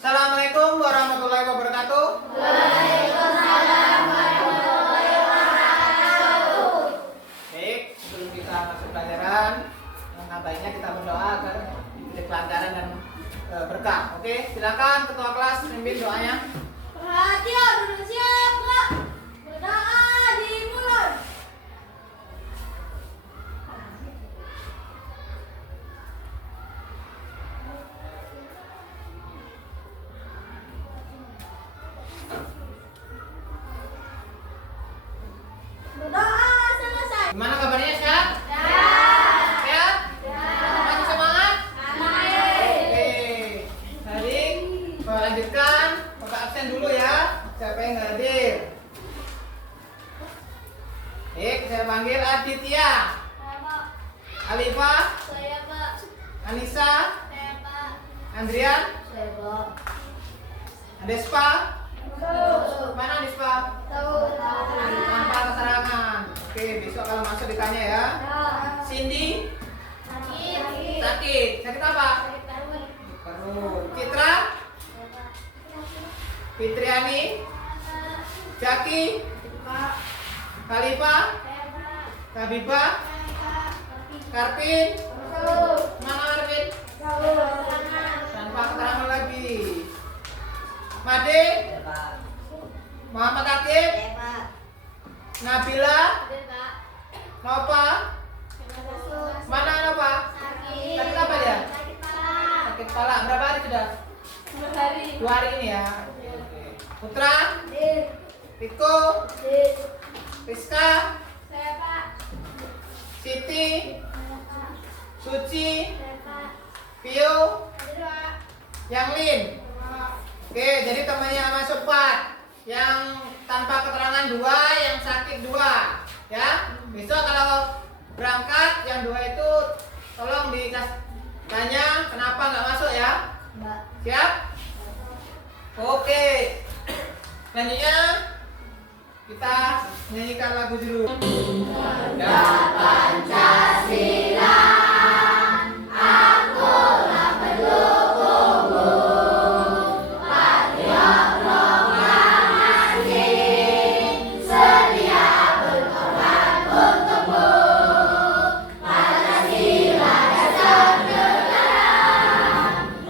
Assalamualaikum warahmatullahi wabarakatuh. Waalaikumsalam warahmatullahi wabarakatuh. Baik, sebelum kita masuk pelajaran, yang baiknya kita berdoa agar diberi kelancaran dan berkah. Oke, silakan ketua kelas pimpin doanya. Perhatian, sudah siap, Kak? Berdoa dimulai. Berdoa selesai. Gimana kabarnya, sehat? Sehat? Masih semangat? Oke, hari melanjutkan maka absen dulu ya. Siapa yang nggak hadir? Baik, saya panggil Aditya, Alifa, Saya, Pak. Anissa, Saya, Pak. Andrian, Saya, Pak. Andespa. Mana Andespa? Tanpa keterangan. Oke, besok kalau masuk ditanya ya. Cindy, sakit. Sakit apa? Perut. Citra, Fitriani, Jaki, Khalifa, Kabiba, Karpin. Mana Karpin? Tanpa keterangan lagi. Made, Muhammad Akib, Nabila, Nova. Mana Nova? Sakit apa dia? Sakit kepala. Berapa hari sudah? 2 hari ini ya. Oke. Putra, Riko, Rizka, Siti, Suci, Pio, Yanglin. Oke, jadi temannya masuk 4. Yang tanpa keterangan 2, yang sakit 2. Ya. Besok kalau berangkat yang 2 itu tolong tanya kenapa nggak masuk ya. Siap? Oke. Selanjutnya kita nyanyikan lagu dulu. Pancasila, akulah pendukungmu, patriot proklamasi, sedia berkorban untukmu. Pancasila dasar negara,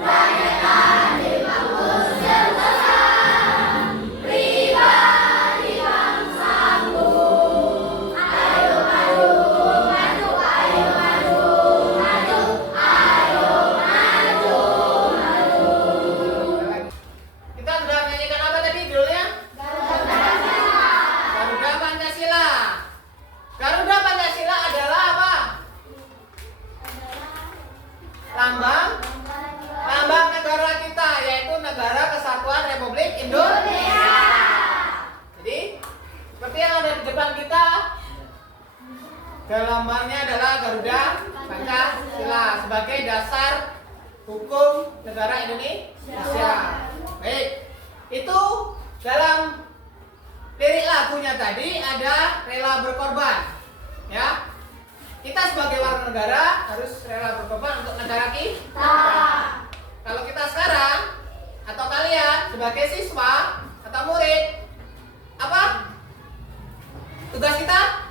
rakyat dibangun serta pribadi bangsamu. Ayo maju, maju, ayo maju, maju, ayo maju, maju. Kita sudah menyanyikan apa tadi judulnya? Garuda Pancasila. Garuda Pancasila adalah apa? Lambang negara kita, yaitu Negara Kesatuan Republik Indonesia. Jadi seperti yang ada di depan kita, lambangnya adalah Garuda Pancasila sebagai dasar hukum negara Indonesia. Baik, itu dalam lirik lagunya tadi ada rela berkorban. Ya, kita sebagai warga negara harus rela berkorban untuk negara kita. Kalau kita sekarang atau kalian sebagai siswa atau murid, apa tugas kita?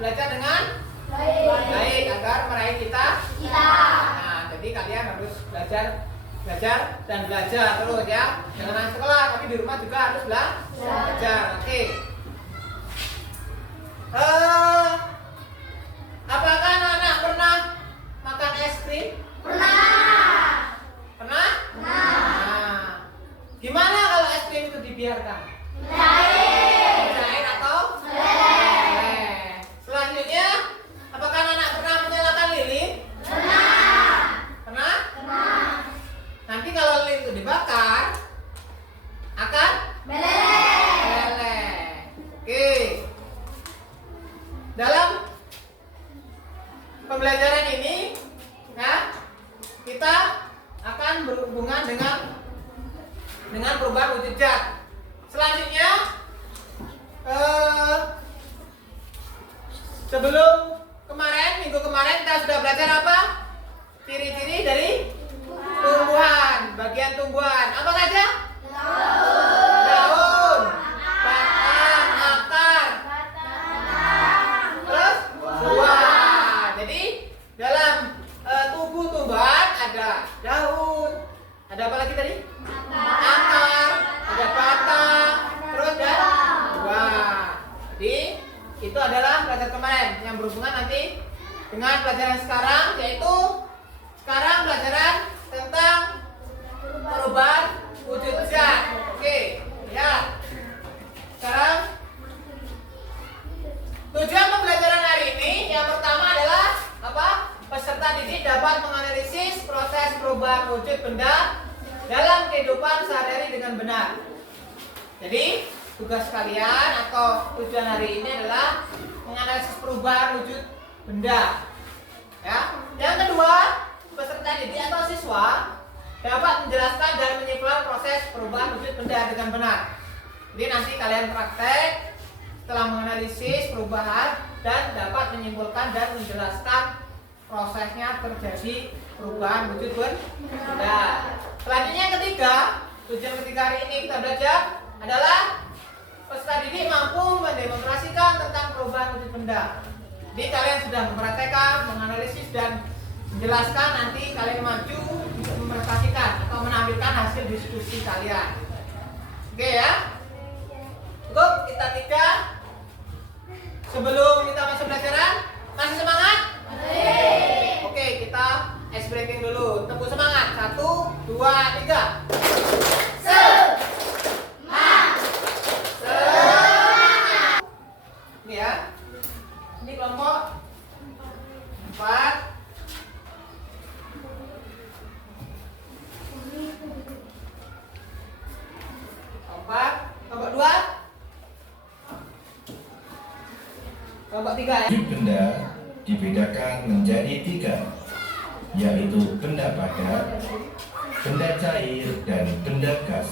Belajar dengan baik agar meraih cita. Nah, jadi kalian harus belajar dan belajar terus ya. Jangan hanya sekolah, tapi di rumah juga harus belajar. Oke. Apakah anak-anak pernah makan es krim? Pernah? Nah, gimana kalau es krim itu dibiarkan? Cair atau meleleh? Selanjutnya, apakah anak pernah menyalakan lilin? Pernah? Nanti kalau lilin itu dibakar, akan meleleh. Oke. Dalam pembelajaran ini, ya, kita akan berhubungan dengan perubahan wujud zat. Selanjutnya, sebelum minggu kemarin kita sudah belajar apa? Ciri-ciri dari tumbuhan. bagian tumbuhan. Apa saja? Daun, batang, akar, terus buah. Jadi dalam tubuh tumbuhan ada daun, ada apa lagi tadi? Akar, ada batang, terus dan buah. Jadi itu adalah pelajaran kemarin yang berhubungan nanti dengan pelajaran sekarang, yaitu sekarang pelajaran tentang perubahan wujud zat. Oke, ya. Sekarang tujuan pembelajaran hari ini yang pertama adalah apa? Peserta didik dapat menganalisis proses perubahan wujud benda dalam kehidupan sehari-hari dengan benar. Jadi tugas kalian atau tujuan hari ini adalah menganalisis perubahan wujud benda. Ya. Yang kedua, peserta didik atau siswa dapat menjelaskan dan menyimpulkan proses perubahan wujud benda dengan benar. Jadi nanti kalian praktek setelah menganalisis perubahan dan dapat menyimpulkan dan menjelaskan prosesnya terjadi perubahan wujud benda. Selanjutnya yang ketiga, tujuan ketiga hari ini kita belajar adalah peserta didik mampu mendemonstrasikan tentang perubahan wujud benda. Jadi kalian sudah mempraktekkan, menganalisis dan menjelaskan, nanti kalian maju untuk mempresentasikan atau menampilkan hasil diskusi kalian. Oke ya? Cukup kita tiga. Sebelum kita masuk pelajaran, masih semangat? Oke, kita ice breaking dulu. Tepuk semangat. 1, 2, 3. Ini ya. Ini kelompok 4. Kelompok 2. Kelompok 3 ya. Wujud benda dibedakan menjadi 3, yaitu benda padat, benda cair, dan benda gas.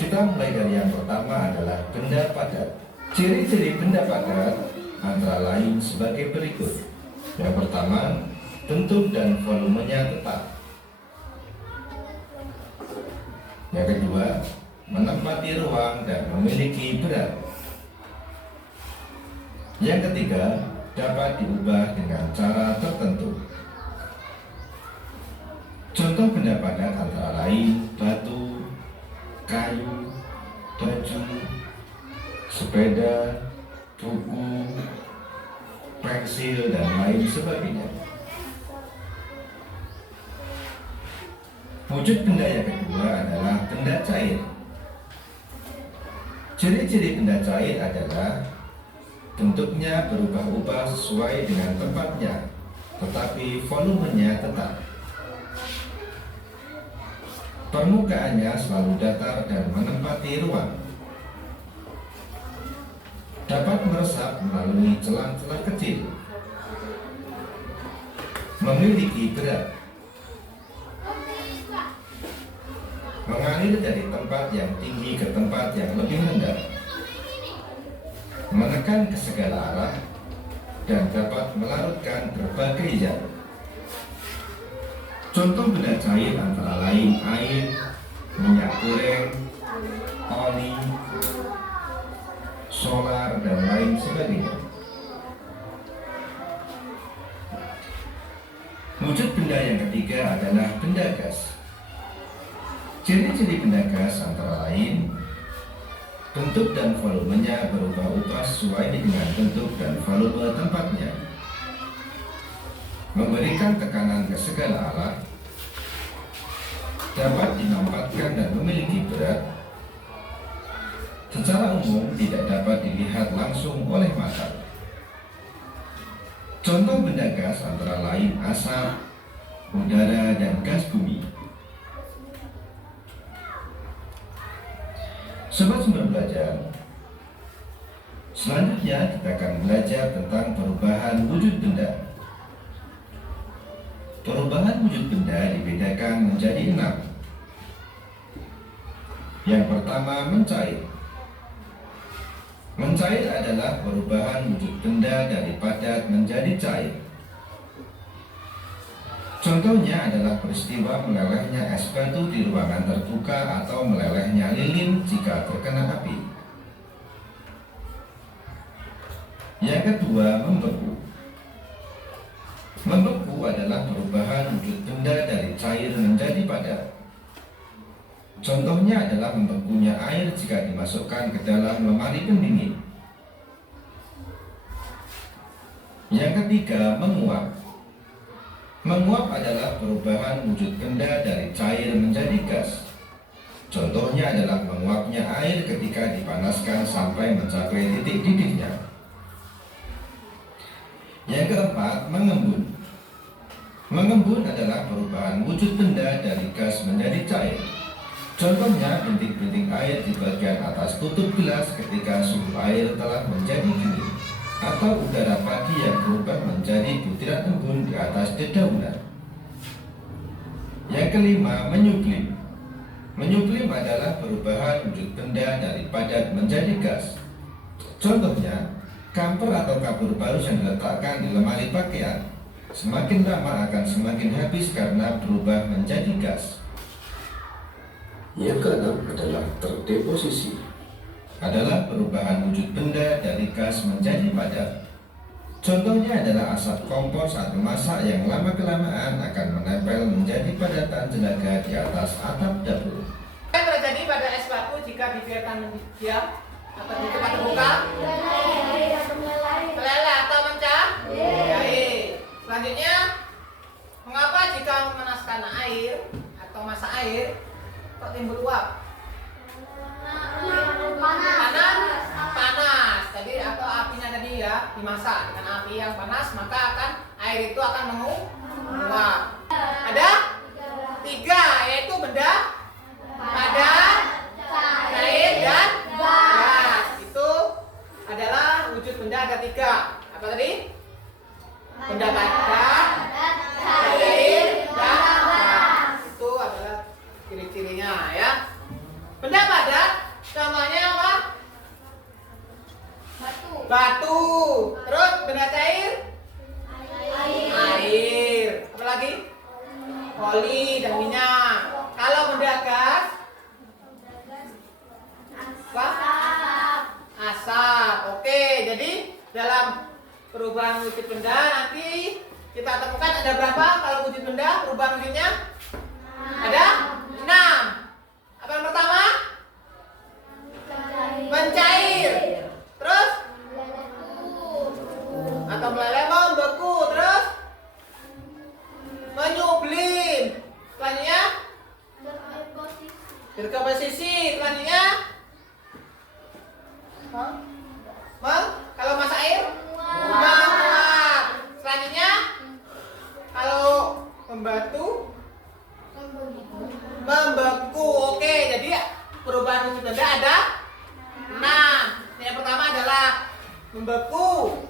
Kita mulai dari yang pertama adalah benda padat. Ciri-ciri benda padat antara lain sebagai berikut. Yang pertama, bentuk dan volumenya tetap. Yang kedua, menempati ruang dan memiliki berat. Yang ketiga, dapat diubah dengan cara tertentu. Contoh benda padat antara lain batu, kayu, baju, sepeda, buku, pensil, dan lain sebagainya. Wujud benda yang kedua adalah benda cair. Ciri-ciri benda cair adalah bentuknya berubah-ubah sesuai dengan tempatnya, tetapi volumenya tetap. Permukaannya selalu datar dan menempati ruang. Dapat meresap melalui celah-celah kecil. Memiliki berat. Mengalir dari tempat yang tinggi ke tempat yang lebih rendah. Menekan ke segala arah dan dapat melarutkan berbagai zat. Contoh benda cair antara lain air, minyak goreng, oli, solar, dan lain sebagainya. Wujud benda yang ketiga adalah benda gas. Ciri-ciri benda gas antara lain bentuk dan volumenya berubah-ubah sesuai dengan bentuk dan volume tempatnya. Memberikan tekanan ke segala arah, dapat dinampakkan dan memiliki berat. Secara umum tidak dapat dilihat langsung oleh mata. Contoh benda gas antara lain asap, udara, dan gas bumi. Sobat Sumber Belajar, selanjutnya kita akan belajar tentang perubahan wujud benda. Perubahan wujud benda dibedakan menjadi 6. Yang pertama, mencair. Mencair adalah perubahan wujud benda dari padat menjadi cair. Contohnya adalah peristiwa melelehnya es batu di ruangan terbuka atau melelehnya lilin jika terkena api. Yang kedua, membeku. Membeku adalah perubahan wujud benda dari cair menjadi padat. Contohnya adalah membekunya air jika dimasukkan ke dalam lemari pendingin. Yang ketiga, menguap. Menguap adalah perubahan wujud benda dari cair menjadi gas. Contohnya adalah menguapnya air ketika dipanaskan sampai mencapai titik didihnya. Yang keempat, mengembun. Mengembun adalah perubahan wujud benda dari gas menjadi cair. Contohnya, bintik-bintik air di bagian atas tutup gelas ketika suhu air telah menjadi dingin, atau udara pagi yang berubah menjadi butiran embun di atas dedaunan. Yang kelima, menyublim. Menyublim adalah perubahan wujud benda dari padat menjadi gas. Contohnya, kamper atau kapur barus yang diletakkan di lemari pakaian semakin lama akan semakin habis karena berubah menjadi gas. Yang keenam adalah terdeposisi. Adalah perubahan wujud benda dari gas menjadi padat. Contohnya adalah asap kompor saat memasak yang lama-kelamaan akan menempel menjadi padatan jelaga di atas atap dapur. Apa yang terjadi pada es batu jika dibiarkan diam atau di tempat terbuka? Meleleh atau mencair. Selanjutnya, mengapa jika memanaskan air atau masak air kok timbul uap? Panas. Jadi atau apinya tadi ya dimasak dengan api yang panas, maka akan air itu akan menguap. Ada 3, yaitu benda padat, cair, dan gas. Itu adalah wujud benda ada 3. Apa tadi? Benda padat, cair, dan gas. Itu adalah ciri-cirinya ya. Benda padat, contohnya apa? Batu. Terus benda cair? Air. Apa lagi? Oli dan minyak. Kalau benda gas? Apa? Asap. Oke, jadi dalam perubahan wujud benda nanti kita temukan ada berapa kalau wujud benda perubahan wujudnya? Ada 6. Apa yang pertama? Mencair. Terus? Atau meleleh, membeku. Terus? Menyublim. Selanjutnya? Berkomposisi. Selanjutnya? Kalau masak air? Menguap. Selanjutnya? Kalau membatu? Membeku. Oke, jadi perubahan wujud benda ada 6. Yang pertama adalah membeku,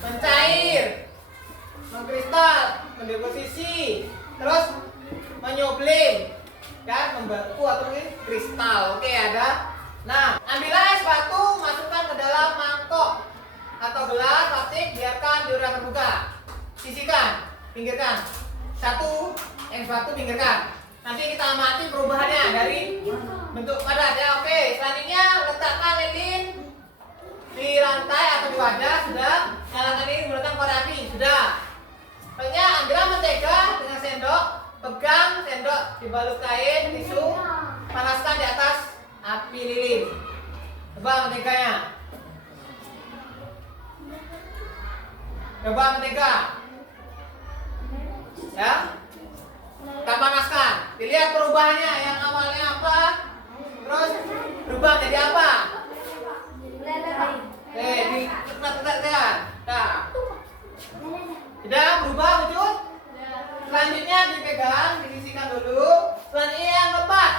mencair, mengkristal, mendeposisi, terus menyublim, dan membeku atau kristal. Oke, ada. Nah, ambillah es batu, masukkan ke dalam mangkok atau gelas plastik, biarkan di ruang terbuka. Sisihkan, pinggirkan. 1, es batu pinggirkan. Nanti kita amati perubahannya dari bentuk padat ya. Oke, selanjutnya letakkan lilin di lantai atau di wadah. Sudah. Nyalakan ini menggunakan korek api. Sudah. Selanjutnya ambillah mentega dengan sendok. Pegang sendok dibalut kain tisu. Panaskan di atas api lilin. Coba menteganya. Coba mentega. Ya. Kita panaskan. Dilihat perubahannya. Yang awalnya apa? Terus berubah jadi apa? Ditekan. Nah. Sudah berubah wujud? Selanjutnya dipegang, disisikan dulu. Selanjutnya yang keempat,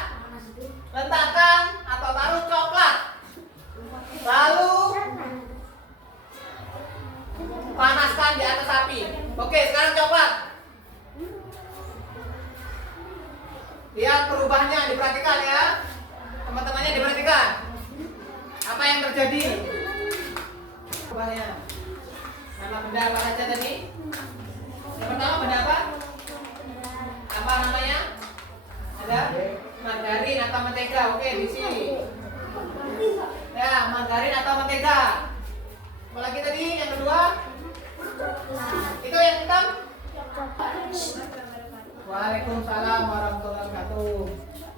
letakkan atau taruh coklat. Lalu panaskan di atas api. Oke, sekarang coklat. Lihat perubahannya, diperhatikan ya. Teman-temannya diperhatikan. Apa yang terjadi? Perubahannya. Nama benda apa saja tadi? Yang pertama benda apa? mentega. Oke, diisi. Ya, margarin atau mentega. Apalagi tadi yang kedua? Itu yang hitam? Waalaikumsalam warahmatullahi wabarakatuh.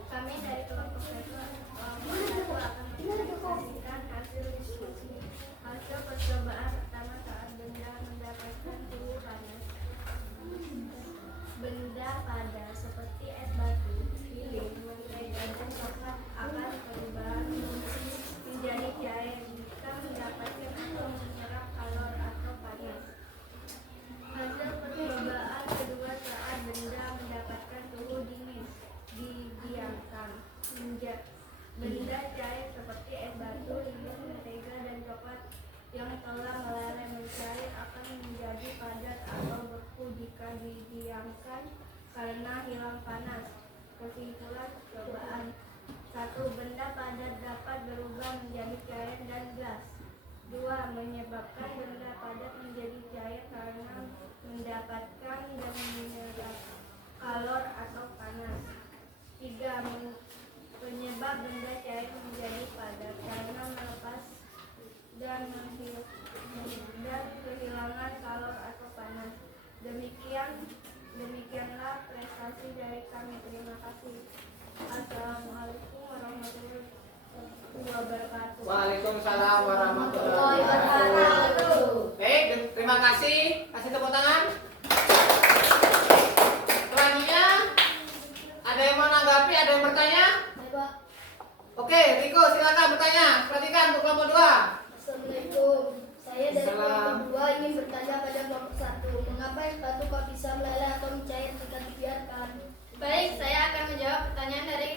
Kami dari kelompok kedua akan menyaksikan hasil diskusi. Hasil percobaan pertama saat benda mendapatkan suhu panas. Benda padat seperti es batu, lilin, mentega, dan coklat akan berubah menjadi cair jika mendapatkan atau menyerap kalor atau panas. Hasil percobaan kedua saat benda mendapatkan suhu dingin didiamkan. Benda cair seperti es batu, lilin, mentega, dan coklat yang telah meleleh mencair akan menjadi padat atau beku jika didiamkan karena hilang panas. Kesimpulan percobaan: 1. Benda padat dapat berubah menjadi cair dan gas. 2. Menyebabkan benda padat menjadi cair karena mendapatkan dan menyerap kalor atau panas. 3. Penyebab benda cair menjadi padat karena melepas dan kehilangan kalor atau panas. Demikianlah prestasi dari kami. Terima kasih. Assalamualaikum warahmatullahi wabarakatuh. Waalaikumsalam warahmatullahi wabarakatuh. Baik, terima kasih. Kasih tepuk tangan. Selanjutnya ada yang mau menanggapi, ada yang bertanya? Oke, Riko silakan bertanya. Perhatikan untuk kelompok 2. Assalamualaikum. Saya dari kelompok 2 ingin bertanya pada kelompok 1. Mengapa es batu kok bisa meleleh atau mencair jika dibiarkan? Baik, saya akan menjawab pertanyaan dari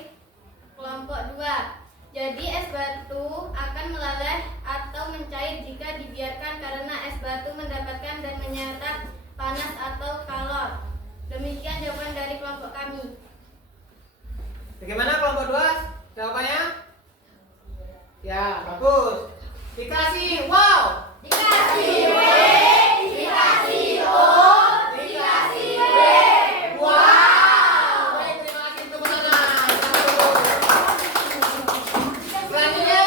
kelompok 2. Jadi es batu akan meleleh atau mencair jika dibiarkan karena es batu mendapatkan dan menyerap panas atau kalor. Demikian jawaban dari kelompok kami. Bagaimana kelompok 2? Jawabannya? Ya, bagus. Dikasih wow. Dikasih W, dikasih O, dikasih W. Wow. Baik, terima kasih untuk tangan. Selanjutnya,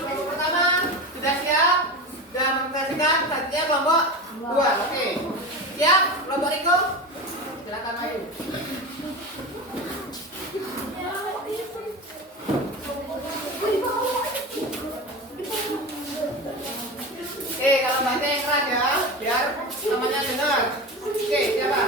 pertama sudah siap. Sudah mempresentasikan selanjutnya kelompok 2. Oke. Siap, kelompok Riko? Silakan maju. Kalau baca yang keras ya, biar namanya dengar. Oke, siapa?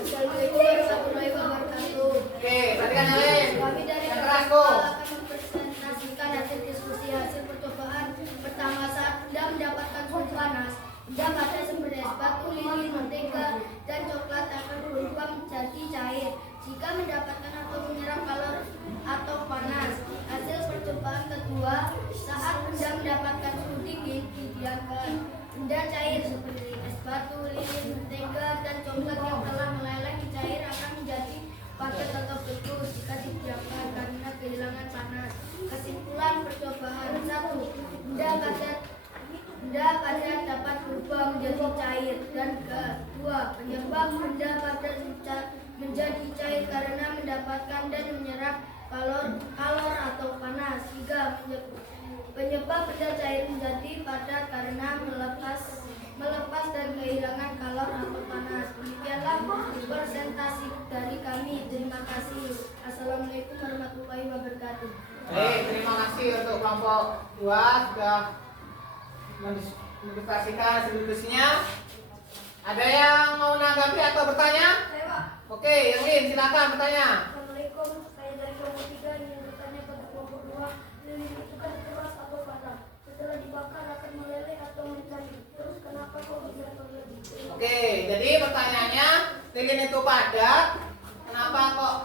Assalamualaikum warahmatullahi wabarakatuh. Oke, perhatikan yang lain. Kami dari Yang kelompok keras, 2 Ko. akan mempresentasikan hasil diskusi hasil percobaan pertama saat benda mendapatkan suhu panas. Benda pada sumber es batu, lilin, mentega, dan coklat akan berubah menjadi cair jika mendapatkan atau menyerap kalor atau panas. Hasil percobaan kedua saat benda mendapatkan suhu dingin didiamkan. Benda cair seperti es batu, lilin, mentega, dan coklat yang telah meleleh cair akan menjadi padat atau beku jika didiamkan karena kehilangan panas. Kesimpulan percobaan: 1. Benda padat dapat berubah menjadi cair, dan kedua, penyebab benda padat menjadi cair karena mendapatkan dan menyerap kalor atau panas. 3. Penyebab benda cair menjadi padat karena melepas dan kehilangan kalor atau panas. Demikianlah presentasi dari kami. Terima kasih. Assalamualaikum warahmatullahi wabarakatuh. Baik, terima kasih untuk kelompok 2 sudah mendiskusikan hasil diskusinya. Ada yang mau menanggapi atau bertanya? Saya, Pak. Oke, yang lain silakan bertanya. Assalamualaikum. Saya dari kelompok 3 ingin bertanya pada kelompok 2. Lilin itu kan keras atau panas. Setelah dibakar akan meleleh atau mencair. Terus kenapa kok bisa terjadi? Oke, jadi pertanyaannya, lilin itu padat, kenapa kok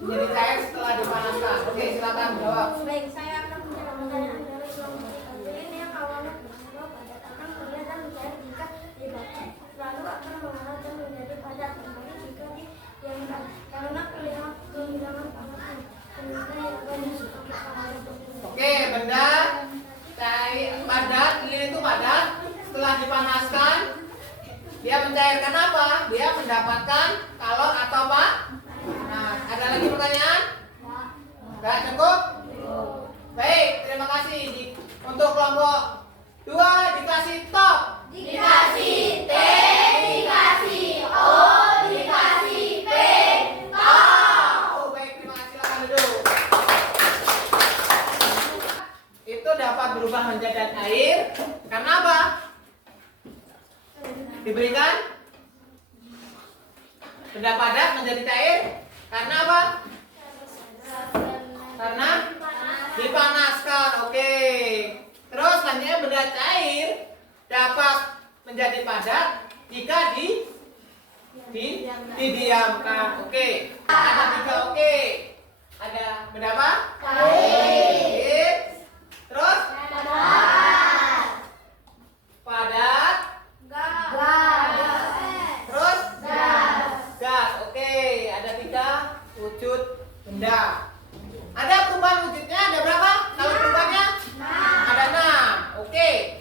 menjadi cair setelah dipanaskan? Oke, silakan jawab. Baik, saya akan menjawab pertanyaan dari kelompok 3. Lilin yang awalnya bersifat padat akan meleleh dan mencair jika dibakar. Lalu akan mengalir dan menjadi padat kembali jika didiamkan karena kehilangan panasnya. Kemudian yang lain seperti panas. Oke, benda cair padat, lilin itu padat, setelah dipanaskan dia mencair. Kenapa? Dia mendapatkan kalor atau apa? Nah, ada lagi pertanyaan? Nggak cukup? Baik, terima kasih. Untuk kelompok 2 dikasih top. Dikasih T, dikasih O, dikasih P, Oh, baik, terima kasih. Silakan duduk. Itu dapat berubah menjadi air karena apa? Diberikan benda padat menjadi cair karena apa? Karena dipanaskan. Oke. Terus selanjutnya benda cair dapat menjadi padat jika didiamkan. Oke. Ada 3. Oke. Ada benda apa? Cair. Terus padat. Terus gas. Oke. Ada 3 wujud benda. Ada perubahan wujudnya, ada berapa? Kalau perubahannya? Ada 6. Oke.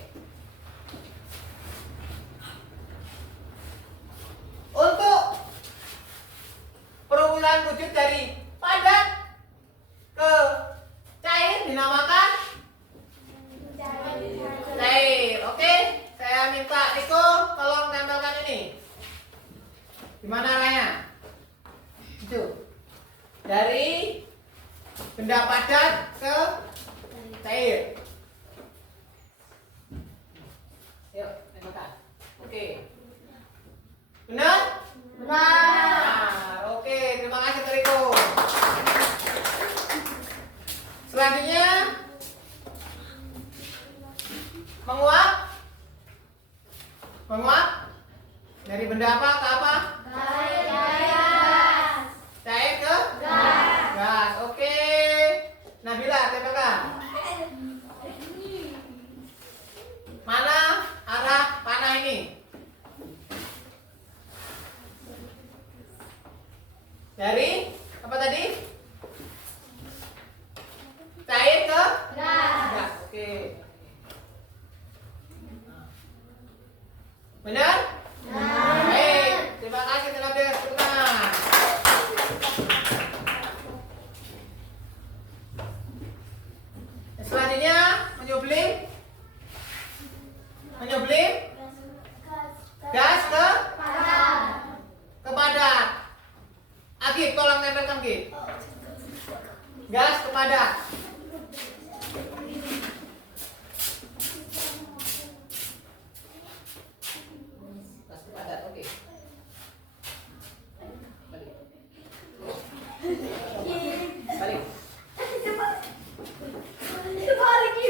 Untuk perubahan wujud dari padat ke cair dinamakan cair. Oke. Saya minta Niko tolong tempelkan ini. Gimana arahnya? Itu. Dari benda padat ke cair. Yuk, tempelkan. Oke. Benar? Benar. Oke, terima kasih Riko. Selanjutnya menguap. Menguap dari benda apa ke apa? Cair ke gas. Oke. Nabila, tempelkan. Mana arah panah ini? Dari apa tadi? Cair ke gas. Oke. Benar? Baik. Terima kasih telah berkenan. Selanjutnya menyublim gas ke padat. Agib, tolong tempelkan Gib. Gas ke padat. Gas ke padat, oke. Balik.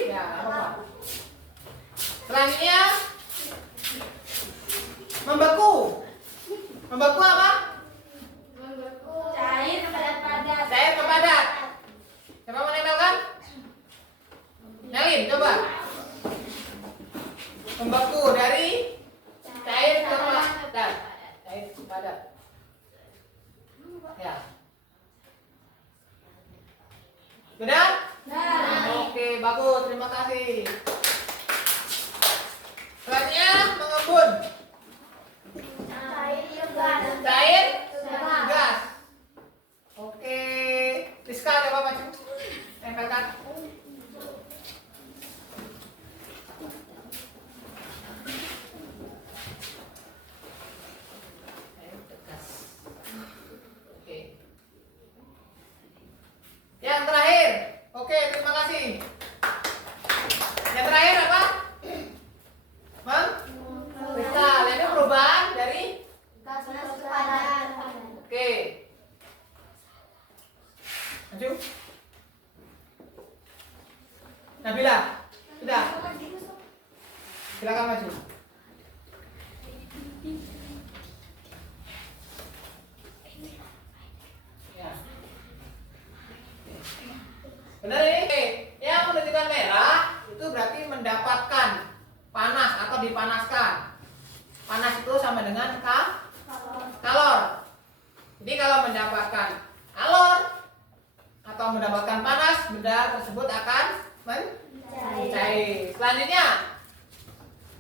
Ya, apa-apa. Selanjutnya membeku. Membeku apa? Cair Cair ke padat. Siapa mau nempelkan? Nyalin, coba. Membeku dari cair ke padat. Cair ke padat. Ya. Benar? Oke, bagus. Terima kasih. Selanjutnya mengembun. Cair gas. Oke. Rizka, coba maju. Tempelkan. Oke. Yang terakhir. Oke, terima kasih. Yang terakhir apa? Kristal. Ini perubahan dari oke. Maju. Nabila, sudah. Silakan maju. Ya. Benar ini? Yang menunjukkan merah itu berarti mendapatkan panas atau dipanaskan. Panas itu sama dengan kalor. Jadi kalau mendapatkan kalor atau mendapatkan panas, benda tersebut akan mencair. Selanjutnya,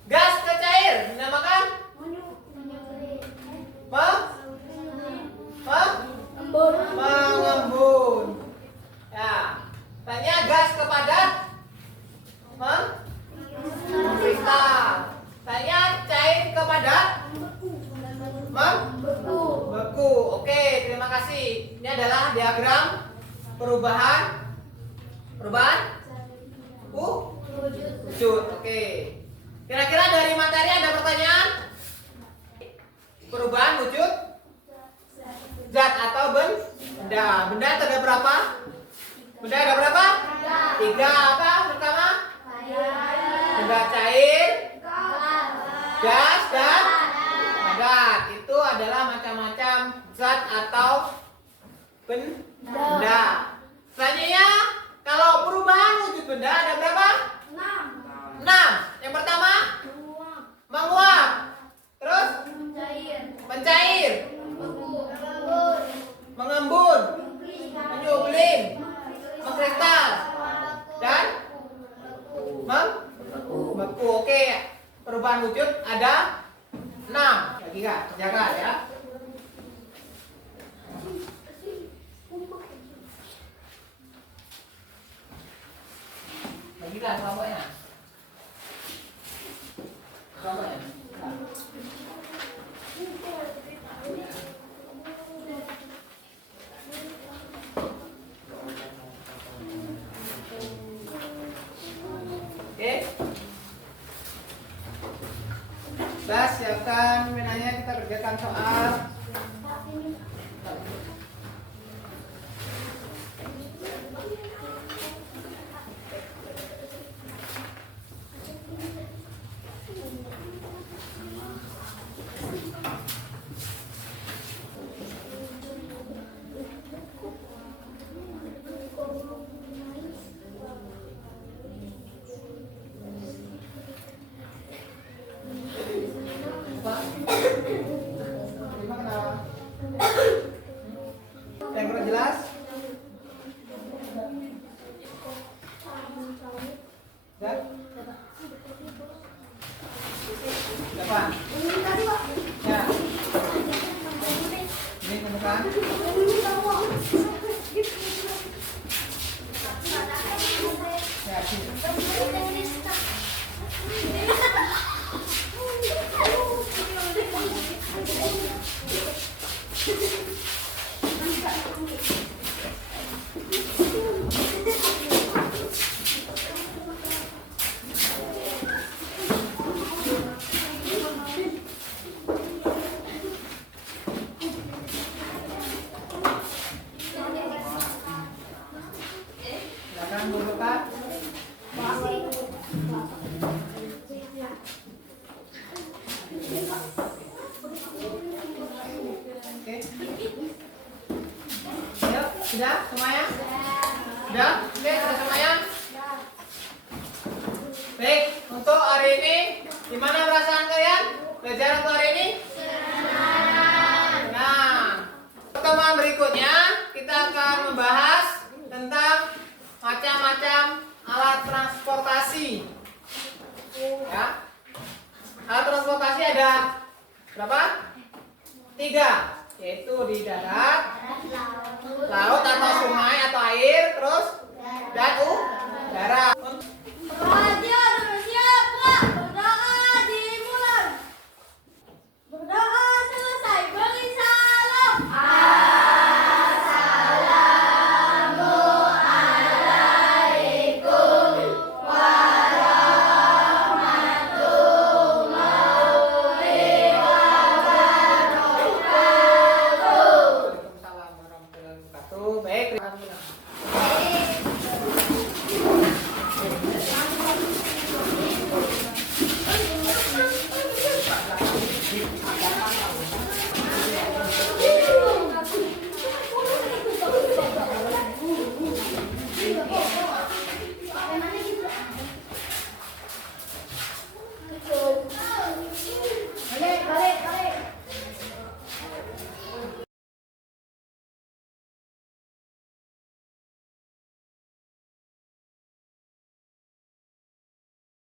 gas ke cair dinamakan mengembun. Ya. Membeku. Oke, terima kasih. Ini adalah diagram perubahan wujud. Oke. Kira-kira dari materi ada pertanyaan? Perubahan wujud zat atau benda. Benda ada berapa? Benda ada berapa? 3. Apa pertama? Benda cair, gas, dan padat. Itu adalah macam-macam zat atau benda. Selanjutnya, kalau perubahan wujud benda ada berapa? 6. Yang pertama, menguap. Terus, mencair, mengembun, menyublim, mengkristal, dan membeku. Oke, perubahan wujud ada 6. Bagi Kak, jaga ya. Bagilah kelompoknya. Kelompoknya. Oke. Bas, siapkan menanya, kita kerjakan soal. Yang kurang jelas? Dan? Depan. Ya. Ini temukan. Ya, sini. Silakan dudukkan. Oke. Yuk, sudah semuanya? Sudah? Oke, sudah semuanya? Baik, untuk hari ini gimana perasaan kalian? Belajar untuk hari ini? Nah, pertemuan berikutnya kita akan membahas tentang macam-macam alat transportasi. Ya. Alat transportasi ada berapa? 3, yaitu di darat, laut atau sungai atau air, terus dan udara.